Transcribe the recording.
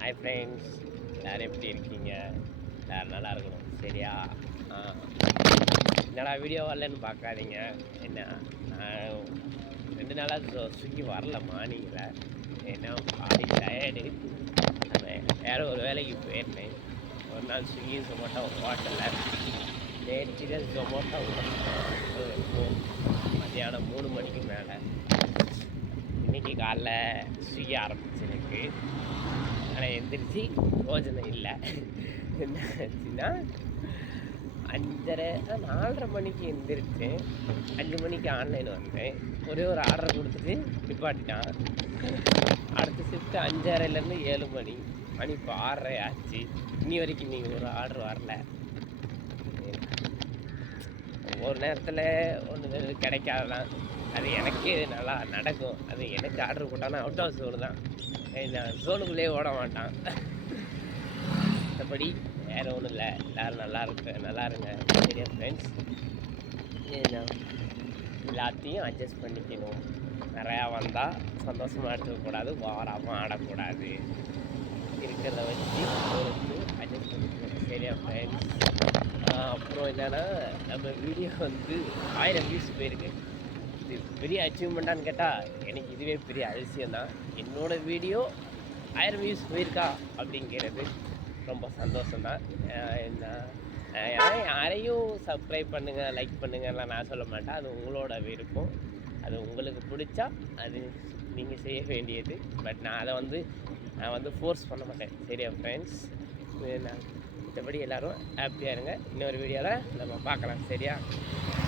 Hi friends, எல்லோரும் எப்படி இருக்கீங்க? எல்லோரும் நல்லா இருக்கணும் சரியா? என்னடா வீடியோ வரலன்னு பார்க்காதீங்க. என்ன நான் 2 நாளாக ஸ்விக்கி வரல மார்னிங்கில். ஏன்னா பாதி டயர்டு. வேறு ஒரு வேலைக்கு போயிருந்தேன். ஒரு நாள் ஸ்விக்கி சொமோட்டோ ஹோட்டலில், நேற்று சொமோட்டோ மத்தியானம் 3 மணிக்கு மேலே. இன்றைக்கி காலைல ஸ்விக்கி ஆரம்பிச்சிருக்கு. ஆனால் எந்திரிச்சு யோஜனை இல்லை. என்ன ஆச்சுன்னா 4:30 மணிக்கு எந்திரிச்சேன். 5 மணிக்கு ஆன்லைன் வந்தேன். ஒரே ஒரு ஆர்டர் கொடுத்துட்டு நிப்பாட்டிட்டான். அடுத்த ஷிஃப்ட்டு 5:30லேருந்து 7 மணி. மணி இப்போ 6:30 ஆச்சு. இன்னி வரைக்கும் நீங்கள் ஒரு ஆர்டர் வரல. ஒரு நேரத்தில் ஒன்று கிடைக்காதான். அது எனக்கே நல்லா நடக்கும். அது எனக்கு ஆர்டர் போட்டான்னா அவுட் ஆஃப் ஜோனு தான். நான் ஜோனுக்குள்ளேயே ஓட மாட்டான். மற்றபடி வேறு ஒன்றும் இல்லை. எல்லோரும் நல்லா இருங்க சரியா ஃப்ரெண்ட்ஸ்? எல்லாத்தையும் அட்ஜஸ்ட் பண்ணிக்கணும். நிறையா வந்தால் சந்தோஷமாக எடுத்துக்கக்கூடாது, வாராமல் ஆடக்கூடாது. இருக்கிறத வச்சு பொறுத்து அட்ஜஸ்ட் பண்ணிக்கணும் சரியா ஃப்ரெண்ட்ஸ்? அப்புறம் என்னென்னா, நம்ம வீடியோ 1000 வியூஸ் போயிருக்கு. இது பெரிய அச்சீவ்மெண்ட்டான்னு கேட்டால் எனக்கு இதுவே பெரிய அதிசயம்தான். என்னோடய வீடியோ 1000 வியூஸ் போயிருக்கா அப்படிங்கிறது ரொம்ப சந்தோஷம்தான். யாரையும் சப்ஸ்கிரைப் பண்ணுங்கள், லைக் பண்ணுங்கலாம் நான் சொல்ல மாட்டேன். அது உங்களோட விருப்பம். அது உங்களுக்கு பிடிச்சா அது நீங்கள் செய்ய வேண்டியது. பட் நான் அதை ஃபோர்ஸ் பண்ண மாட்டேன் சரியா ஃப்ரெண்ட்ஸ்? மற்றபடி எல்லோரும் ஹாப்பியாக இருங்க. இன்னொரு வீடியோவில் நம்ம பார்க்கலாம் சரியா?